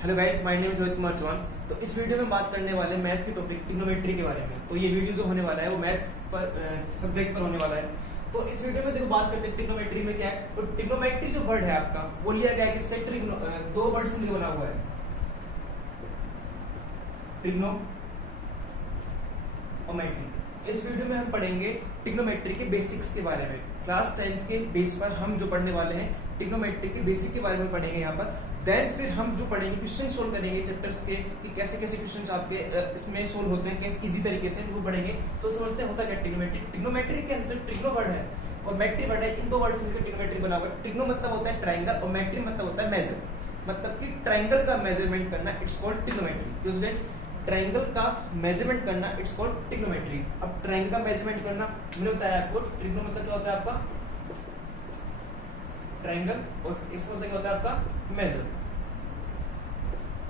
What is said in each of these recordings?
Hello guys, my name is Rohit Kumar Chauhan. तो इस video में बात करने वाले मैथ के टॉपिक ट्रिग्नोमेट्री के बारे में। तो ये वीडियो जो होने वाला है वो मैथ पर सब्जेक्ट पर होने वाला है। तो इस वीडियो में देखो बात करते हैं ट्रिग्नोमेट्री में क्या है। तो ट्रिग्नोमेट्री जो वर्ड है आपका वो लिया गया है कि सेट दो वर्ड से मिलकर बना हुआ है, ट्रिग्नोमेट्री। इस वीडियो में हम पढ़ेंगे ट्रिग्नोमेट्री के बेसिक्स के बारे में। क्लास 10th के बेस पर हम जो पढ़ने वाले हैं ट्रिग्नोमेट्री के बेसिक के बारे में पढ़ेंगे यहाँ पर। देन फिर हम जो पढ़ेंगे क्वेश्चन सोल्व करेंगे चैप्टर्स के कि कैसे कैसे क्वेश्चंस आपके इसमें सोल्व होते हैं, कैसे इजी तरीके से वो पढ़ेंगे। तो समझते हैं होता क्या ट्रिग्नोमेट्री। ट्रिग्नोमेट्री के अंदर ट्रिग्नो वर्ड है और मेट्री वर्ड है, इन दो वर्ड से मिलकर ट्रिग्नोमेट्री बना हुआ है। ट्रिग्नो मतलब होता है ट्रायंगल और मेट्री मतलब होता है मेजर, मतलब कि ट्रायंगल का मेजरमेंट करना, it's called trigonometry. Students, triangle का मेजरमेंट करना इट्स कॉल्ड ट्रिग्नोमेट्री। अब ट्रायंगल का मेजरमेंट करना मैंने बताया आपको, ट्रिग्नो मतलब क्या होता है आपका ट्रायंगल और इसका मतलब क्या होता है आपका मेजर।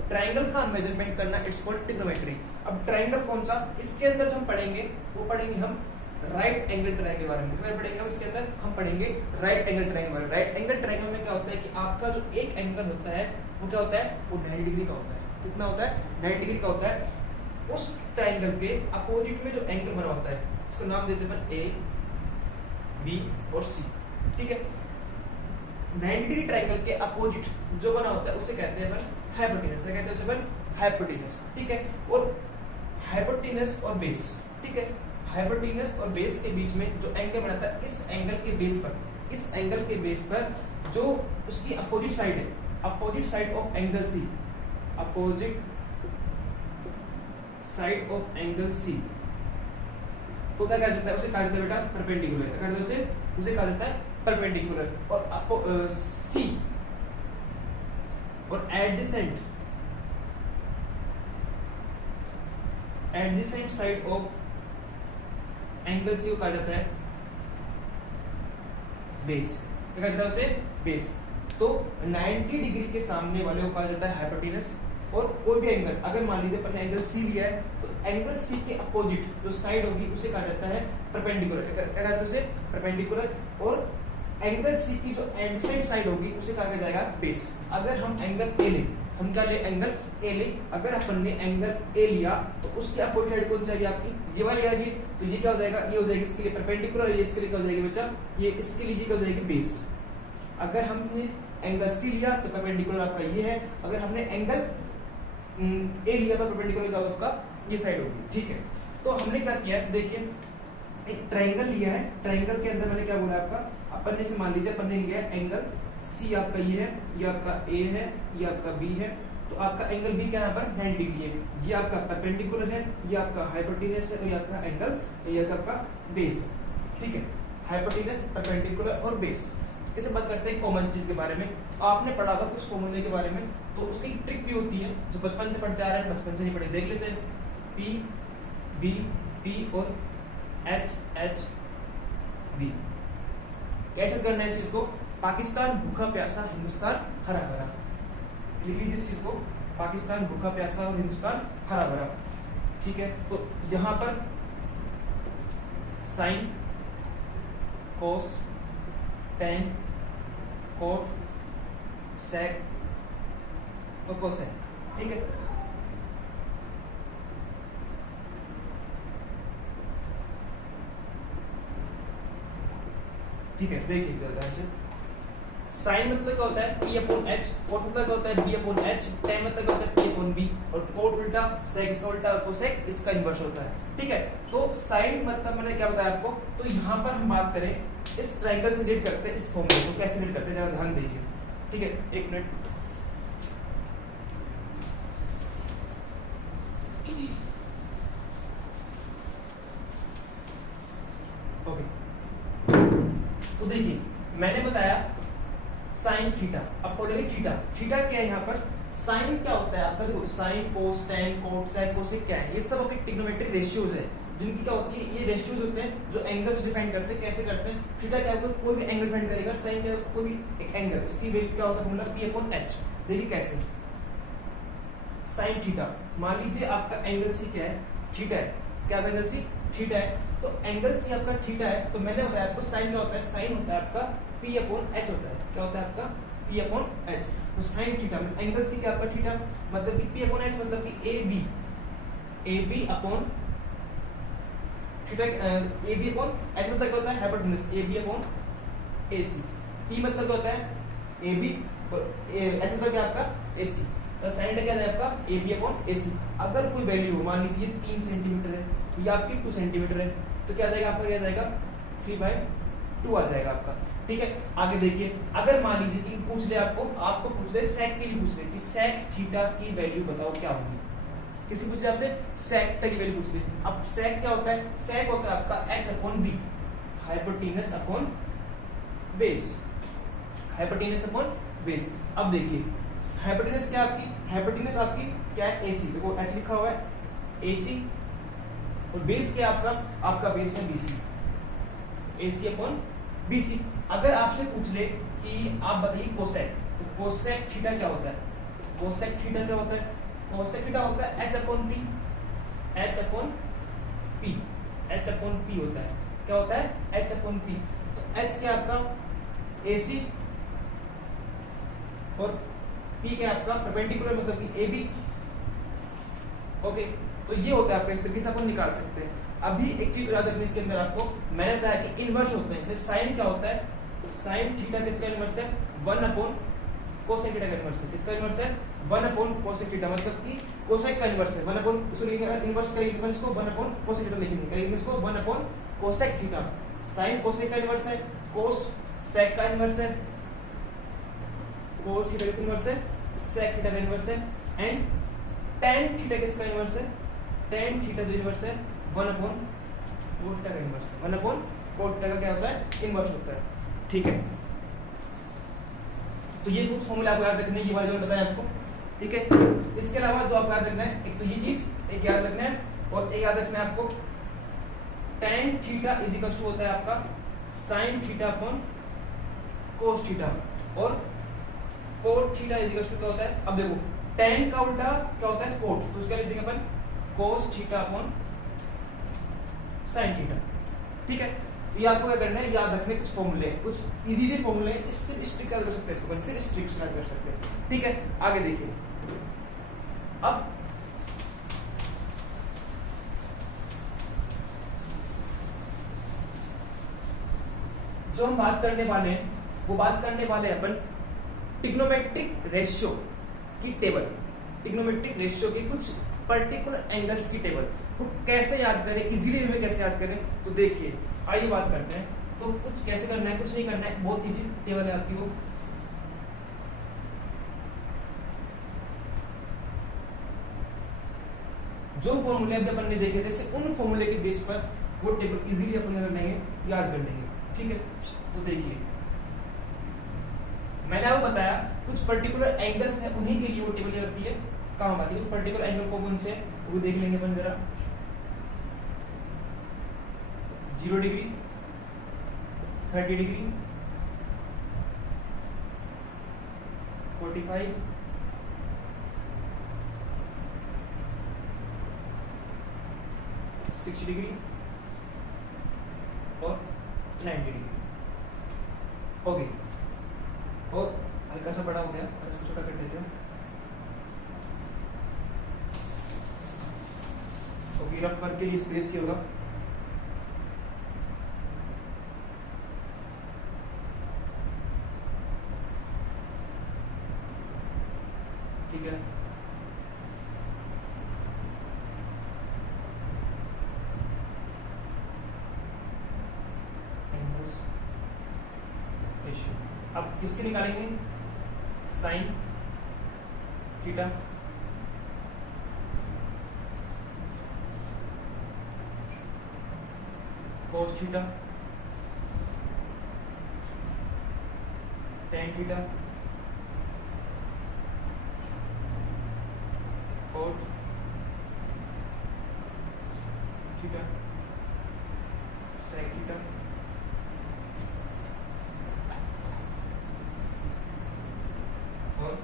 ट्रायंगल का मेजरमेंट करना इट्स कॉल्ड ट्रिग्नोमेट्री। अब ट्रायंगल कौन सा, इसके अंदर जो हम पढ़ेंगे वो पढ़ेंगे हम राइट एंगल ट्रायंगल के बारे में। इसमें पढ़ेंगे हम, इसके अंदर हम पढ़ेंगे राइट एंगल ट्रायंगल बारे में। राइट एंगल ट्रायंगल में क्या होता है कि आपका जो एक एंगल होता है वो क्या होता है, वो 90 डिग्री का होता है। कितना होता है, 90 डिग्री का होता है। उस ट्रायंगल के अपोजिट में जो एंगल बना होता है इसका नाम देते हैं ए, बी और सी। ठीक है, 90 डिग्री ट्रायंगल के अपोजिट जो बना होता है उसे कहते हैं हाइपोटेनस। क्या कहते हैं उसे, हाइपोटेनस। ठीक है, और हाइपोटेनस और बेस, ठीक है, हाइपोटेनस और बेस के बीच में जो एंगल बनाता है, इस एंगल के बेस पर, इस एंगल के बेस पर जो उसकी अपोजिट साइड है, opposite side of angle C, opposite side of angle C तो क्या कहा जाता है, उसे कहा जाता है बेटा परपेंडिकुलर। क्या कहते हैं उसे कहा जाता है परपेंडिकुलर। और सी और adjacent side of angle C को कहा जाता है बेस। क्या कहता है उसे, बेस। तो 90 डिग्री के सामने वाले को कहा जाता है हाइपोटेनस। और कोई भी एंगल, अगर मान लीजिए अपन ने एंगल सी लिया है तो एंगल सी के अपोजिट जो साइड होगी उसे कहा जाता है परपेंडिकुलर। क्या कहते हैं उसे, परपेंडिकुलर। और एंगल सी की जो एडजेसेंट साइड होगी उसे कहा जाएगा बेस। अगर हम एंगल ए ले, हम क्या ले, एंगल ए ले, अगर अपन ने एंगल ए लिया तो उसके अपोजिट साइड कौन सी आएगी आपकी, ये वाली आएगी। तो ये क्या हो जाएगा, ये हो जाएगी इसके लिए परपेंडिकुलर, ये इसके लिए क्या हो जाएगी बच्चा, ये इसके लिए ये क्या हो जाएगी बेस। अगर हमने एंगल सी लिया तो परपेंडिकुलर आपका ये है, अगर हमने एंगल ए लिया तो परपेंडिकुलर आपका ये साइड होगी। ठीक है, तो हमने क्या किया, देखिए एक ट्रायंगल लिया है, ट्रायंगल के अंदर मैंने क्या बोला आपका, अपन ने से मान लीजिए अपन ने लिया है एंगल सी, आपका ये है, ये आपका ए है, ये आपका बी है। तो आपका एंगल बी क्या है, यहाँ पर 90 डिग्री है, ये आपका परपेंडिकुलर है, ये आपका हाइपोटेनस है और ये आपका एंगल, ये आपका बेस है। ठीक है, हाइपोटेनस, परपेंडिकुलर और बेस। इसे बात करते हैं कॉमन चीज के बारे में। आपने पढ़ा होगा कुछ फॉर्मूले के बारे में, तो उसकी ट्रिक भी होती है जो बचपन से पढ़ते आ रहे हैं, बचपन से नहीं पढ़े, देख लेते हैं। पी बी पी और एच एच बी। कैसे करना है इस चीज को, पाकिस्तान भूखा प्यासा, हिंदुस्तान हरा भरा। लिख लीजिए इस चीज को, पाकिस्तान भूखा प्यासा और हिंदुस्तान हरा भरा। ठीक है, तो यहां पर साइन, कोस, टेन, कोट, सेक और कोसेक। ठीक है, ठीक है, देखिए ध्यान से। साइन मतलब क्या होता है P अपॉन H, कोट मतलब क्या होता है B अपॉन H, टेन मतलब क्या होता है P अपॉन B, और कोट उल्टा, सेक इसका उल्टा, कोसेक इसका इन्वर्स होता है। ठीक है, तो साइन मतलब मैंने क्या बताया आपको। तो यहाँ पर हम बात करें इस ट्रायंगल से रिलेट करते हैं, इस फॉर्मूले को कैसे रिलेट करते हैं जरा ध्यान दीजिए। ठीक है, एक मिनट। ओके, तो देखिए मैंने बताया साइन थीटा, अब बोलेंगे थीटा, थीटा क्या है यहाँ पर, साइन क्या होता है आपका, देखो साइन, कोस, टेन, कोट, सेक, कोसेक क्या है, ये सब आपके ट्रिग्नोमेट्रिक रेशियोज है जिनकी क्या होती है, ये रेशियोज होते हैं जो एंगल्स डिफाइन करते हैं। कैसे करते हैं, थीटा क्या होगा, कोई भी एंगल डिफाइन करेगा, साइन क्या होगा, कोई भी एक एंगल, इसकी वैल्यू क्या होता है फॉर्मूला P अपॉन H। देखिए कैसे, साइन थीटा, मान लीजिए आपका एंगल सी क्या है, थीटा है, क्या एंगल सी थीटा है, तो एंगल सी आपका थीटा है। तो मैंने बताया आपको साइन क्या होता है, साइन होता है आपका P अपॉन H होता है। क्या होता है आपका P अपॉन H। तो साइन थीटा एंगल सी क्या आपका थीटा, मतलब कि P अपॉन H मतलब कि AB upon theta, AB upon H मतलब क्या होता है hypotenuse, AB upon AC। P मतलब क्या होता है AB और H मतलब क्या आपका AC। तो साइन थीटा क्या है आपका AB अपॉन AC। अगर कोई वैल्यू हो, मान लीजिए 3 सेंटीमीटर है या आपकी 2 सेंटीमीटर है, तो क्या आ जाएगा आपका, क्या आ जाएगा 3/2 आ जाएगा आपका। ठीक है, आगे देखिए, अगर मान लीजिए कि पूछ ले आपको पूछ ले सेक के लिए पूछ ले कि सेक थीटा की वैल्यू बताओ क्या होगी, किसी पूछ ले आपसे सेक थीटा की वैल्यू पूछ ले। अब सेक क्या होता है, सेक होता है आपका h upon b, hypotenuse upon base, hypotenuse upon base. अब देखिए हाइपोटेनस क्या आपकी, हाइपोटेनस आपकी क्या है AC, देखो h लिखा हुआ है AC, और बेस क्या आपका बेस है BC, AC अपॉन BC। अगर आपसे पूछ ले कि आप बताइए कोसेक, तो कोसेक थीटा क्या होता है, कोसेक थीटा क्या होता है, कोसेक थीटा होता है h upon p, h upon p, h upon p होता है, क्या होता है h अपॉन p। तो h क्या आपका AC और p क्या आपका परपेंडिकुलर मतलब कि AB। ओके, तो ये होता है आपका, इस तरीके से अपन निकाल सकते हैं। अभी एक चीज याद रखनी इसके अंदर, आपको मैंने बताया कि इनवर्स होते हैं, जैसे साइन क्या होता है, तो साइन थीटा किसका इनवर्स है 1 अपॉन कोसेक थीटा का इनवर्स है, किसका इनवर्स है 1 अपॉन कोसेक थीटा, मतलब कि कोसेक का इनवर्स है 1 अपॉन, उसको लिखेंगे इनवर्स करेंगे इसको 1 अपॉन कोसेक थीटा लिखेंगे, करेंगे इसको 1 upon cosec theta. Sine cosec का इनवर्स है, कोस सेक का इनवर्स है, कोस थीटा किसका इनवर्स है सेक थीटा का इनवर्स है, एंड tan थीटा किसका इनवर्स है, tan थीटा जो इनवर्स है 1 अपॉन कोट थीटा का इनवर्स है, 1 अपॉन कोट थीटा का क्या होता है इनवर्स होता है। ठीक है, तो ये कुछ फॉर्मूला आपको याद रखना है, ये वाला जो मैंने बताया आपको। ठीक है, इसके अलावा जो आपको याद रखना है, एक तो ये चीज एक याद रखना है, और एक याद रखना है आपको tan theta is equal to होता है आपका sin theta upon cos theta, और cot theta is equal to क्या होता है, अब देखो tan का उल्टा क्या होता है cot, तो उसका लिख देंगे अपन cos theta upon sin theta. ठीक है, तो ये आपको क्या करना है, याद रखने कुछ फॉर्मूले, कुछ इजी से फॉर्मूले, इससे स्ट्रिक्ट याद कर सकते हैं इसको, इससे स्ट्रिक्ट याद कर सकते हैं। ठीक है, आगे देखिए, अब जो हम बात करने वाले हैं, वो बात करने वाले हैं अपन ट्रिग्नोमेट्रिक रेशियो की टेबल, ट्रिग्नोमेट्रिक रेशियो की कुछ पर्टिकुलर एंगल्स की टेबल को कैसे याद करें, इजीली वे में कैसे याद करें। तो देखिए आइए बात करते हैं, तो कुछ कैसे करना है, कुछ नहीं करना है, बहुत इजी टेबल है आपकी वो। जो फॉर्मूले अभी अपन ने देखे थे, उन फॉर्मूले के बेस पर वो टेबल इजीली अपन कर लेंगे, याद कर लेंगे। ठीक है, तो देखिए मैंने आपको बताया कुछ पर्टिकुलर एंगल्स है, उन्हीं के लिए वो टेबल याद होती है। कहां बात है, पर्टिकुलर एंगल को कौन से वो देख लेंगे अपन जरा, 0 डिग्री, 30 डिग्री, 45, 60 डिग्री और 90 डिग्री। ओके, और हल्का सा बड़ा हो गया, इसको छोटा कर देते हैं। ओके, रफ वर्क के लिए स्पेस चाहिए होगा। ठीक है, अब किसके निकालेंगे, sine theta, cos theta, tan theta, cot theta, sec theta, और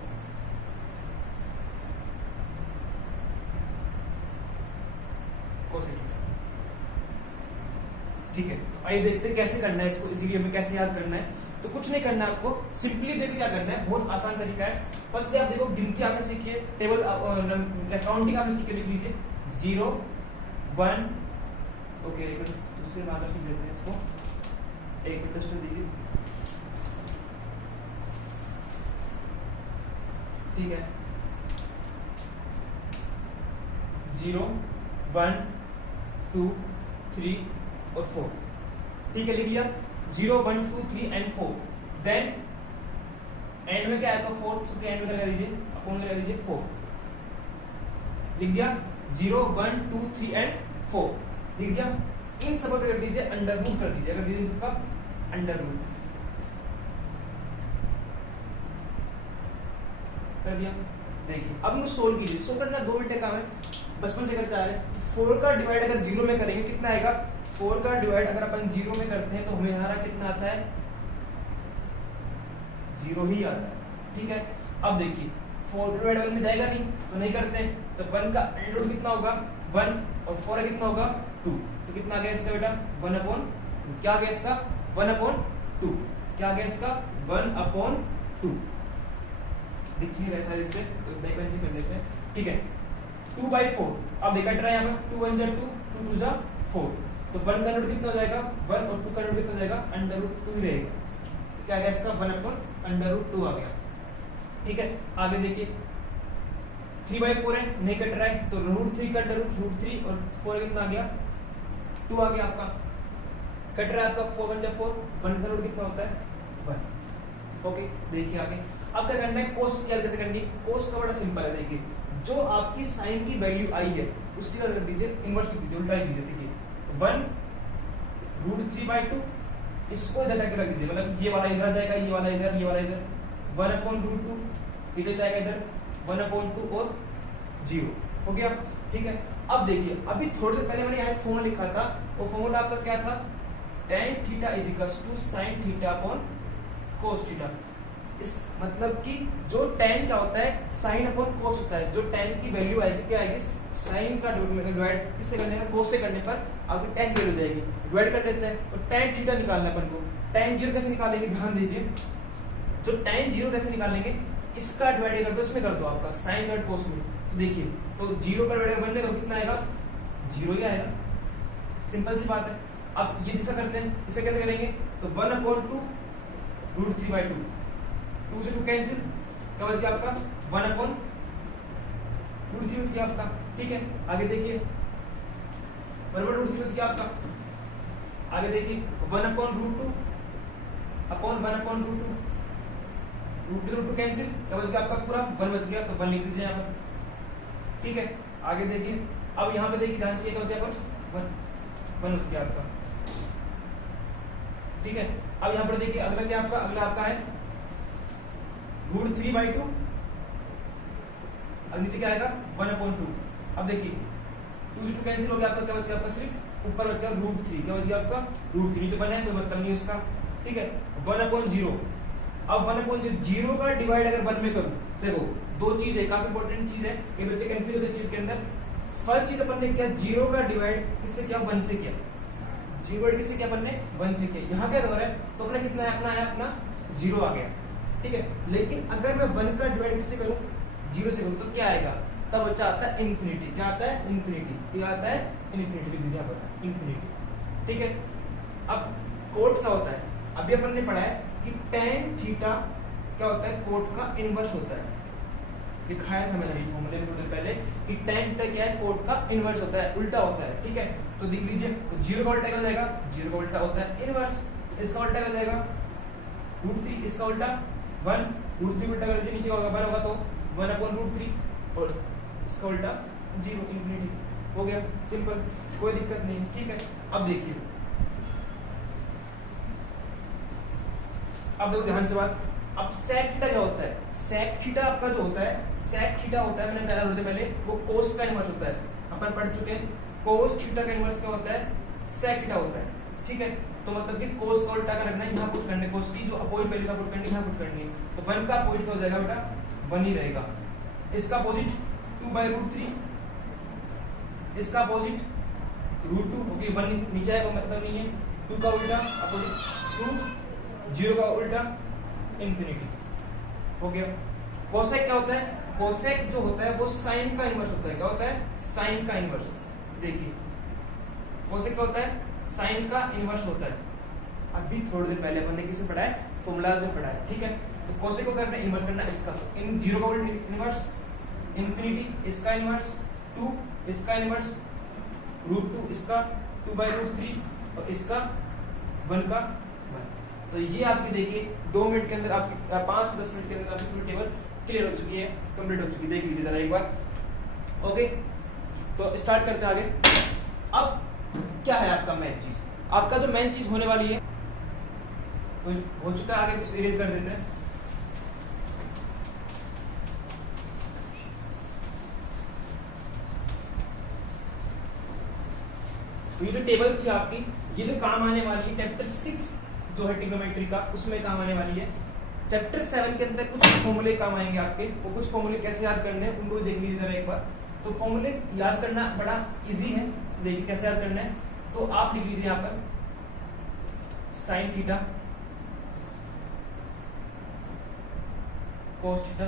कोसेक थीटा। ठीक है, आइए देखते हैं कैसे करना है इसको, इजीली हमें कैसे याद करना है। तो तो कुछ नहीं करना है आपको, सिंपली देखो क्या करना है, बहुत आसान तरीका है। फर्स्ट आप देखो गिनती आपने सीखी है, टेबल काउंटिंग आपने सीख लिख लीजिए 0 1। ओके दूसरे मार्कर से लेते हैं इसको, एक मिनट टेस्ट दीजिए, ठीक है 0 1 2 3 और 4, ठीक है लिख लिया 0 1 2 3 एंड 4। देन एंड में क्या आएगा 4, तो एंड में लगा दीजिए, अपॉन लगा दीजिए 4, लिख दिया 0 1 2 3 एंड 4 लिख दिया। इन सब कर दीजिए अंडर रूट कर दीजिए, अगर दीजिए इन सबका अंडर रूट कर दिया। देखिए अब इनको सोल्व कीजिए, सोल्व करना 2 मिनट का काम है, बचपन से करते आ रहे हैं। 4 का डिवाइड अगर 0 में करेंगे कितना आएगा, 4 का डिवाइड अगर अपन 0 में करते हैं तो हमें हमारा कितना आता है 0 ही आता है, ठीक है। अब देखिए 4 डिवाइड 1 में जाएगा नहीं तो नहीं करते हैं, तो 1 का अंडर रूट कितना होगा 1 और 4 कितना होगा 2, तो कितना आ गया इसका बेटा 1/2, क्या आ गया इसका 1/2, क्या आ गया इसका 1/2। देखिए वैसा इससे तो बैक से कर लेते हैं, ठीक है 2/4। अब देखा ट्राई यहाँ पर 2 1 2 2 2 जा 4, तो 1 का रूट कितना हो जाएगा 1 और 2 का रूट कितना हो जाएगा √2 ही रहेगा, तो क्या आ गया इसका 1/√2 आ गया, ठीक है। आगे देखिए 3/4 है, नहीं कट रहा है तो √3 का √3 और 4 कितना आ गया 2 आ गया आपका, कट रहा है आपका 4 1 4, 1 का रूट कितना होता है 1, ओके। देखिए आगे अब क्या करना है, कोस की कैसे करनी है, कोस का बड़ा सिंपल है। देखिए जो आपकी साइन की वैल्यू आई है उसी का कर दीजिए इनवर्स लिख दीजिए, उल्टा लिख दीजिए। देखिए 1 √3/2, इसको इधर लाके रख दीजिए, मतलब ये वाला इधर जाएगा, ये वाला इधर, ये वाला इधर, 1/√2 इधर जाएगा इधर 1/2 और 0 हो गया, ठीक है। अब देखिए अभी थोड़ी देर पहले मैंने यहाँ फॉर्मूला लिखा था, वो फॉर्मूला आपका क्या था, tan theta is equals to sin theta upon cos theta. इस मतलब कि जो tan क्या होता है sin अपॉन cos होता है, जो tan की वैल्यू आएगी क्या आएगी, sin का डिवाइड किससे करने पर cos से करने पर आपकी tan की वैल्यू जाएगी, डिवाइड कर देते हैं और tan थीटा निकालना है अपन को। tan 0 कैसे निकालेंगे, ध्यान दीजिए, जो tan 0 कैसे निकालेंगे, इसका डिवाइड कर दो इसमें कर दो आपका sin और cos में, देखिए तो 0 का डिवाइड बनने का कितना आएगा 0 ही आएगा, सिंपल सी बात है। अब ये दिशा करते हैं, इसे कैसे करेंगे, तो 1/2 √3/2, 2 से 2 कैंसिल, क्या बच गया आपका 1/√3 बच गया आपका, ठीक है। आगे देखिए 1/√3 बच गया आपका, आगे देखिए 1/√2 अपॉन 1/√2, √2 से √2 कैंसिल, क्या बच गया आपका पूरा 1 बच गया, तो 1 लिख दीजिए यहाँ पर, ठीक है। आगे देखिए अब यहाँ पे देखिए ध्यान से क्या बच गया 1 बच गया आपका, ठीक है। अब यहाँ पर देखिए अगला क्या आपका, अगला आपका है √3/2, अब नीचे क्या आएगा 1/2। अब देखिए 2 से 2 कैंसिल हो गया आपका, क्या बच गया आपका सिर्फ ऊपर बच गया √3, क्या बच गया आपका √3, नीचे बना है कोई मतलब नहीं उसका, ठीक है 1/0। अब 1/0 0 का डिवाइड अगर 1 में करूं, देखो दो चीज है, काफी इंपॉर्टेंट चीज है, ये बच्चे कंफ्यूज होते हैं इस चीज के अंदर। फर्स्ट चीज अपन ने किया 0 का डिवाइड किससे किया 1 से किया, 0 किससे किया अपन ने 1 से किया, यहाँ क्या हो रहा है तो अपना कितना है, अपना है अपना 0 आ गया, ठीक है। लेकिन अगर मैं 1 का डिवाइड किससे करूं 0 से करूं तो क्या आएगा, तब बच्चा आता है इन्फिनिटी, क्या आता है इन्फिनिटी, क्या आता है इन्फिनिटी, लिख दीजिए आप इन्फिनिटी, ठीक है। अब कोट क्या होता है, अभी अपन ने पढ़ा है कि tan थीटा क्या होता है, कोट का इनवर्स होता है, दिखाया था मैंने फॉर्मूले में थोड़ी देर पहले कि tan थीटा क्या है, कोट का इनवर्स होता है, उल्टा होता है, ठीक है। तो देख लीजिए 0 का उल्टा क्या हो जाएगा, 0 का उल्टा होता है इनवर्स, इसका उल्टा क्या हो जाएगा √3, इसका उल्टा 1, √3 उल्टा कर दीजिए, नीचे होगा 1 होगा तो 1/√3 और इसका उल्टा 0, इन्फिनिटी हो गया, सिंपल, कोई दिक्कत नहीं, ठीक है। अब देखिए अब देखो ध्यान से बात, अब sec थीटा क्या होता है, sec थीटा आपका जो होता है, sec थीटा होता है, मैंने बताया थोड़ी देर पहले, वो cos का इनवर्स होता है, अपन पढ़ चुके हैं। cos थीटा का इनवर्स क्या होता है, sec थीटा होता है, ठीक है। तो मतलब कि cos का उल्टा का रखना है, यहाँ पुट करना है, cos की जो अपोजिट वैल्यू का पुट करनी है यहाँ पुट करनी है, तो 1 का अपोजिट क्या हो जाएगा बेटा 1 ही रहेगा, इसका अपोजिट 2/√3, इसका अपोजिट √2, क्योंकि 1 नीचे आएगा मतलब नहीं है, 2 का उल्टा अपोजिट 2 0 का उल्टा इंफिनिटी हो गया। कोसेक क्या होता है? कोसेक जो होता है वो साइन का इनवर्स होता है। क्या होता है? साइन का इनवर्स। देखिए कोसेक क्या होता है? साइन का इनवर्स होता है। अभी थोड़ी देर पहले अपन ने किसे पढ़ा है? फॉर्मूला से पढ़ा है, ठीक है। तो कोसेक को करना इनवर्स करना इसका, इन 0 का उल्टा इनवर्स, इंफिनिटी इसका इनवर्स, 2 इसका इनवर्स, √2 इसका, 2/√3 और इसका 1 का 1। तो ये आपकी देखिए 2 मिनट के अंदर आपकी 5 से 10 मिनट के अंदर आपकी पूरी टेबल क्लियर हो चुकी है, कंप्लीट हो चुकी है। देख लीजिए जरा एक बार। ओके, तो स्टार्ट करते हैं आगे। अब क्या है आपका मेन चीज? आपका जो मेन चीज होने वाली है तो हो चुका है, आगे कुछ इरेज कर देते हैं। तो ये जो टेबल थी आपकी, ये जो काम आने वाली है चैप्टर 6 जो है ट्रिग्नोमेट्री का, उसमें काम आने वाली है। चैप्टर 7 के अंदर कुछ फॉर्मूले काम आएंगे आपके, वो कुछ फॉर्मूले कैसे याद करने हैं उनको देख लीजिए जरा एक बार। तो फॉर्मूले याद करना बड़ा इजी है, देखिए कैसे याद करना है। तो आप लिख लीजिए यहाँ पर साइन थीटा कोस थीटा।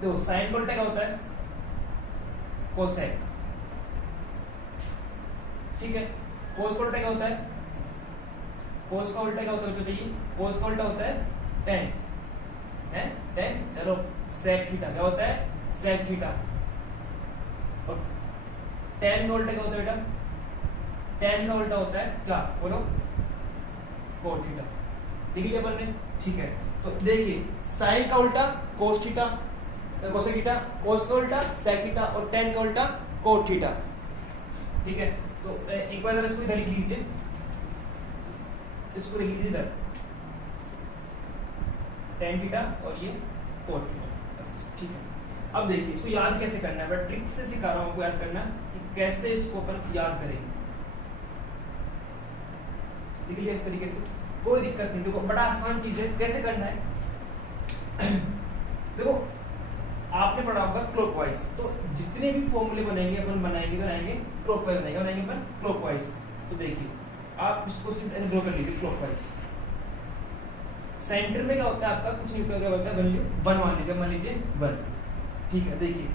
देखो साइन का उल्टा क्या होता है? कोसेक, ठीक है। कोस का उल्टा क्या होता है? कोस का उल्टा क्या होता है? बताइए, कोस का उल्टा होता है टेन, है टेन। चलो सेक थीटा क्या होता है? सेक थीटा। और टेन का उल्टा क्या होता है बेटा? टेन का उल्टा होता है क्या? बोलो, कोट थीटा। लिख लिया अपन ने, ठीक है। तो देखिए साइन का उल्टा कोस थीटा, कोसेक थीटा, कोस का उल्टा सेक थीटा और टेन का उल्टा कोट थीटा, ठीक है। तो एक बार जरा इसको इधर लिख लीजिए, इसको लिख लीजिए इधर टेन थीटा और ये कोट थीटा, बस ठीक है। अब देखिए इसको याद कैसे करना है, मैं ट्रिक से सिखा रहा हूं आपको याद करना कि कैसे इसको अपन याद करेंगे। लिख लिया इस तरीके से, कोई दिक्कत नहीं। देखो बड़ा आसान चीज है, कैसे करना है। देखो आपने पढ़ा होगा क्लॉकवाइज, तो जितने भी फॉर्मूले बनेंगे अपन बनाएंगे क्लॉकवाइज बनाएंगे अपन क्लॉकवाइज। तो देखिए आप इसको सिर्फ ऐसे ड्रॉ कर लीजिए क्लॉकवाइज। सेंटर में क्या होता है आपका? कुछ नहीं होता, क्या होता है? वैल्यू 1 मान लीजिए 1, ठीक है। देखिए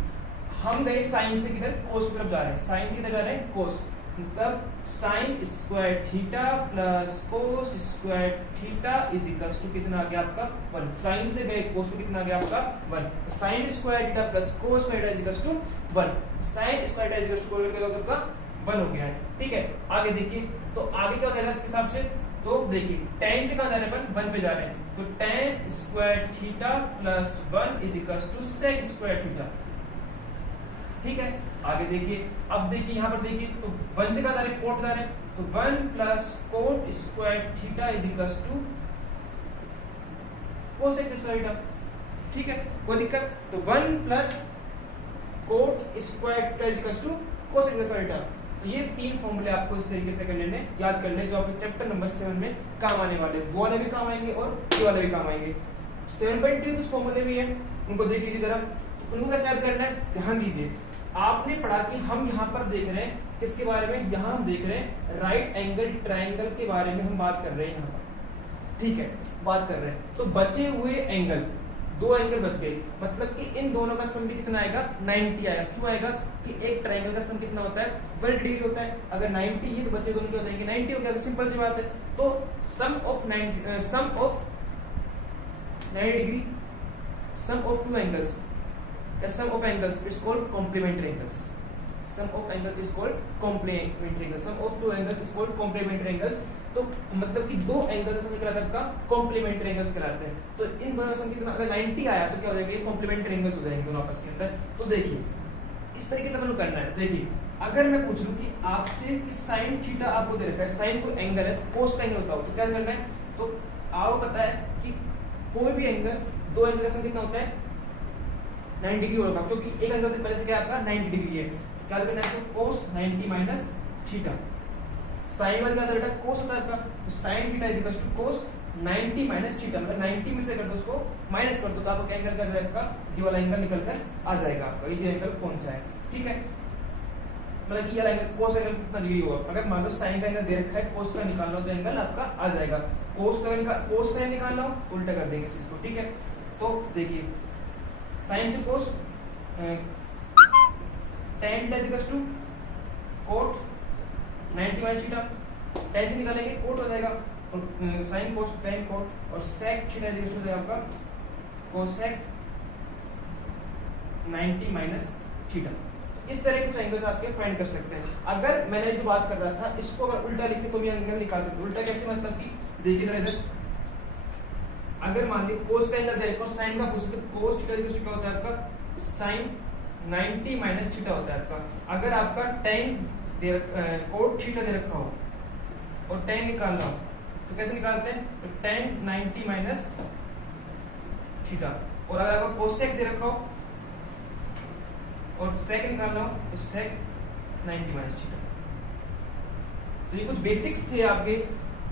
हम गए साइन से किधर? कोस की तरफ जा रहे हैं। साइन से किधर जा रहे हैं? कोस। मतलब sine square theta plus cos square theta is equals to कितना आ गया आपका? 1। साइन से गए कोस में कितना आ गया आपका? 1। तो sine square theta plus cos square theta is equals to 1। Sine square theta is equals to क्या होगा आपका? 1 हो गया है, ठीक है। आगे देखिए, तो आगे क्या हो जाएगा इसके हिसाब से? तो देखिए tan से कहां जा रहे हैं अपन? 1 पे जा रहे हैं। तो tan square theta plus 1 is equals to sec square theta, ठीक है। आगे देखिए, अब देखिए यहाँ पर देखिए, तो 1 से कहां जा रहे हैं? कोट जा रहे हैं। तो 1 plus cot square theta is equals to cosec square theta, ठीक है। कोई दिक्कत? तो 1 plus cot square theta is equals to cosec square theta. तो ये 3 फॉर्मूले आपको इस तरीके से कर लेने, याद कर लें, जो आपके चैप्टर नंबर 7 में काम आने वाले। वो वाले भी काम आएंगे और ये वाले भी काम आएंगे। 7.2 कुछ फॉर्मूले भी हैं, उनको देख लीजिए जरा। उनको कैसे याद करना है? ध्यान दीजिए, आपने पढ़ा कि हम यहाँ पर देख रहे हैं किसके बारे में? यहाँ हम देख रहे हैं राइट एंगल ट्राइंगल के बारे में हम बात कर रहे हैं यहाँ पर, ठीक है, बात कर रहे हैं। तो बचे हुए एंगल, 2 एंगल बच गए, मतलब कि इन दोनों का सम भी कितना आएगा? 90 आएगा। क्यों आएगा? कि एक ट्राइंगल का सम कितना होता है? 1 डिग्री होता है। अगर 90 है तो बचे दोनों क्या हो जाएंगे? 90 हो गया। सिंपल सी बात है। तो sum of 90 degree, sum of 2 angles, sum of angles is called complementary angles. Sum of angles is called complementary angles. Sum of 2 angles is called complementary angles. तो मतलब कि 2 एंगल्स से कहलाता है आपका कॉम्प्लीमेंट्री एंगल्स कहलाते हैं। तो इन दोनों सम कितना? अगर 90 आया तो क्या हो जाएगा? कॉम्प्लीमेंट्री एंगल्स हो जाएंगे दोनों आपस के अंदर। तो देखिए इस तरीके से अपन को करना है। देखिए अगर मैं पूछ लूं कि आपसे कि sin थीटा आपको दे रखा है, sin कोई एंगल है, cos का एंगल होता है, तो क्या करना है? तो आपको पता है कि कोई भी एंगल, 2 एंगल का सम कितना होता है? 90 डिग्री होगा, क्योंकि एक एंगल से पहले से क्या आपका 90 डिग्री है। तो क्या करना है? तो cos 90 माइनस थीटा। साइन वाला क्या बेटा? cos होता है आपका, तो sin theta is equal to cos 90 minus theta. मतलब 90 में से कर दो उसको माइनस कर दो तो आपको क्या एंगल का जाएगा? ये वाला एंगल निकल कर आ जाएगा आपका। ये एंगल कौन सा है? ठीक है, मतलब ये एंगल cos एंगल कितना डिग्री होगा? अगर मान लो sin का एंगल दे रखा है, cos का निकालना तो एंगल आपका आ जाएगा। कोस साइन निकालना हो उल्टा कर देंगे चीज को, ठीक है। तो देखिए साइन से cos tan θ equals to cot 90 minus theta, tan से निकालेंगे कोट हो जाएगा और साइन कोस tan कोट और sec थीटा इक्वल्स टू हो जाएगा आपका कोसेक 90 माइनस थीटा। इस तरह कुछ एंगल्स आपके फाइंड कर सकते हैं। अगर मैंने जो बात कर रहा था इसको अगर उल्टा लिख के तो भी एंगल निकाल सकते हैं। उल्टा कैसे, मतलब कि देखिए जरा इधर, अगर मान लीजिए कोस का एंगल दे रखा और साइन का पूछे तो कोस थीटा इक्वल टू क्या होता है आपका साइन 90 माइनस थीटा होता है आपका। अगर आपका tan कोट थीटा दे रखा हो और tan निकालना हो तो कैसे निकालते हैं, तो tan 90 माइनस थीटा। और अगर आपका कोसेक दे रखा हो और सेक निकालना हो तो सेक 90 माइनस थीटा। तो ये कुछ बेसिक्स थे आपके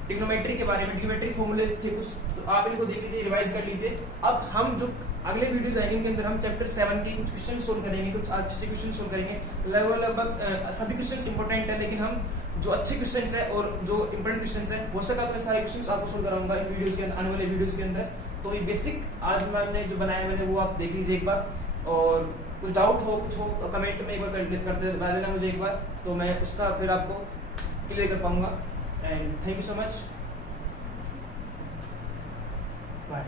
ट्रिग्नोमेट्री के बारे में, ट्रिग्नोमेट्री फॉर्मूलेस थे कुछ, तो आप इनको देख लीजिए, रिवाइज कर लीजिए। अब हम जो अगले वीडियोस आएंगे के अंदर हम चैप्टर 7 के कुछ क्वेश्चन सोल्व करेंगे, कुछ अच्छे क्वेश्चन सोल्व करेंगे। लगभग सभी क्वेश्चन इंपॉर्टेंट है, लेकिन हम जो अच्छे क्वेश्चन है और जो इंपॉर्टेंट क्वेश्चन है हो सका तो मैं सारे क्वेश्चन आपको सोल्व कराऊंगा इन वीडियोस के अंदर, आने वाले वीडियोस के अंदर। तो ये बेसिक आज मैंने जो बनाया मैंने वो आप देख लीजिए एक बार, और कुछ डाउट हो कुछ हो तो कमेंट में एक बार करते बता देना मुझे एक बार, तो मैं उसका फिर आपको क्लियर कर पाऊंगा। And thank you so much, bye.